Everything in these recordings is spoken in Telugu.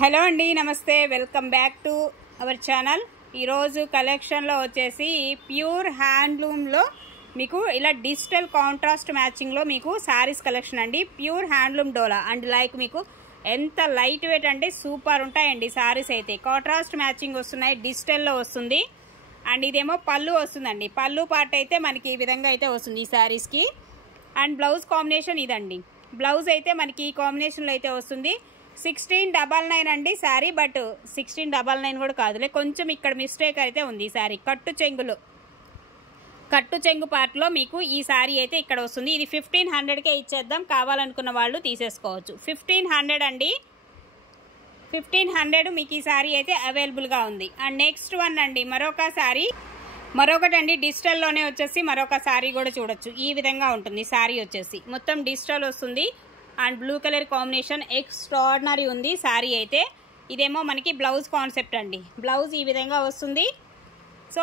హలో అండి, నమస్తే. Welcome back to our channel. ఈరోజు కలెక్షన్లో వచ్చేసి ప్యూర్ హ్యాండ్లూమ్లో మీకు ఇలా డిజిటల్ కాంట్రాస్ట్ మ్యాచింగ్లో మీకు శారీస్ కలెక్షన్ అండి. Pure handloom dola and like మీకు ఎంత లైట్ వెయిట్ అంటే సూపర్ ఉంటాయండి శారీస్. అయితే కాంట్రాస్ట్ మ్యాచింగ్ వస్తున్నాయి, డిజిటల్లో వస్తుంది. అండ్ ఇదేమో పళ్ళు వస్తుందండి. పళ్ళు పార్ట్ అయితే మనకి ఈ విధంగా అయితే వస్తుంది ఈ శారీస్కి. అండ్ బ్లౌజ్ కాంబినేషన్ ఇదండి. బ్లౌజ్ అయితే మనకి ఈ కాంబినేషన్లో అయితే వస్తుంది. 1699 అండి శారీ. బట్ 1699 కూడా కాదులే, కొంచెం ఇక్కడ మిస్టేక్ అయితే ఉంది. ఈ శారీ కట్టు చెంగు పార్ట్లో మీకు ఈ శారీ అయితే ఇక్కడ వస్తుంది. ఇది 1500కే ఇచ్చేద్దాం, కావాలనుకున్న వాళ్ళు తీసేసుకోవచ్చు. 1500 అండి, 1500 మీకు ఈ శారీ అయితే అవైలబుల్గా ఉంది. అండ్ నెక్స్ట్ వన్ అండి, మరొకటండి డిజిటల్లోనే వచ్చేసి మరొక శారీ కూడా చూడొచ్చు. ఈ విధంగా ఉంటుంది శారీ వచ్చేసి, మొత్తం డిజిటల్ వస్తుంది. And blue colour combination extraordinary ఉంది శారీ అయితే. ఇదేమో మనకి బ్లౌజ్ కాన్సెప్ట్ అండి. బ్లౌజ్ ఈ విధంగా వస్తుంది. సో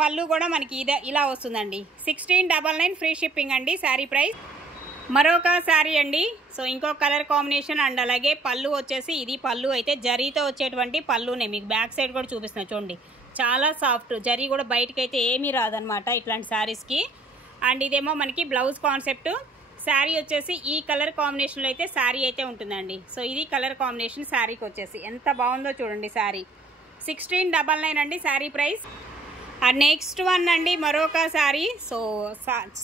పళ్ళు కూడా మనకి ఇలా వస్తుందండి. 1699 ఫ్రీ షిప్పింగ్ అండి శారీ ప్రైస్. మరొక శారీ అండి. సో ఇంకో కలర్ కాంబినేషన్ అండ్ అలాగే పళ్ళు వచ్చేసి ఇది పళ్ళు అయితే జరీతో వచ్చేటువంటి పళ్ళునే. మీకు బ్యాక్ సైడ్ కూడా చూపిస్తున్నా చూడండి, చాలా సాఫ్ట్. జరీ కూడా బయటకు అయితే ఏమీ రాదనమాట ఇట్లాంటి శారీస్కి. అండ్ ఇదేమో మనకి బ్లౌజ్ కాన్సెప్ట్. శారీ వచ్చేసి ఈ కలర్ కాంబినేషన్లో అయితే శారీ అయితే ఉంటుందండి. సో ఇది కలర్ కాంబినేషన్ శారీకి వచ్చేసి ఎంత బాగుందో చూడండి శారీ. 1699 అండి sari price. And next one అండి మరొక శారీ. సో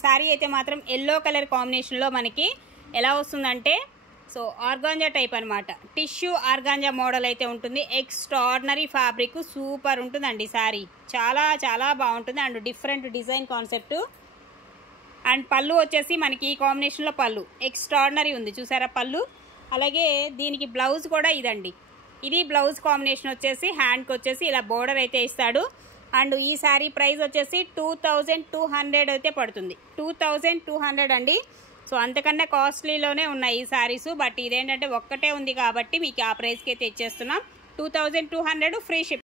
శారీ అయితే మాత్రం ఎల్లో కలర్ కాంబినేషన్లో మనకి ఎలా వస్తుందంటే సో ఆర్గాంజా టైప్ అనమాట. టిష్యూ ఆర్గాంజా మోడల్ అయితే ఉంటుంది. ఎక్స్ట్రాడినరీ ఫ్యాబ్రిక్, సూపర్ ఉంటుందండి శారీ. చాలా చాలా బాగుంటుంది. And different design concept. And పళ్ళు వచ్చేసి మనకి ఈ కాంబినేషన్లో పళ్ళు ఎక్స్ట్రాడినరీ ఉంది, చూసారా పళ్ళు. అలాగే దీనికి బ్లౌజ్ కూడా ఇదండి. ఇది బ్లౌజ్ కాంబినేషన్ వచ్చేసి హ్యాండ్కి వచ్చేసి ఇలా బోర్డర్ అయితే ఇస్తాడు. అండ్ ఈ శారీ ప్రైస్ వచ్చేసి 2200 అయితే పడుతుంది. 2200 అండి. సో అంతకన్నా కాస్ట్లీలోనే ఉన్నాయి ఈ శారీస్. బట్ ఇదేంటంటే ఒక్కటే ఉంది కాబట్టి మీకు ఆ ప్రైస్కి అయితే ఇచ్చేస్తున్నాం. 2200 ఫ్రీ షిప్.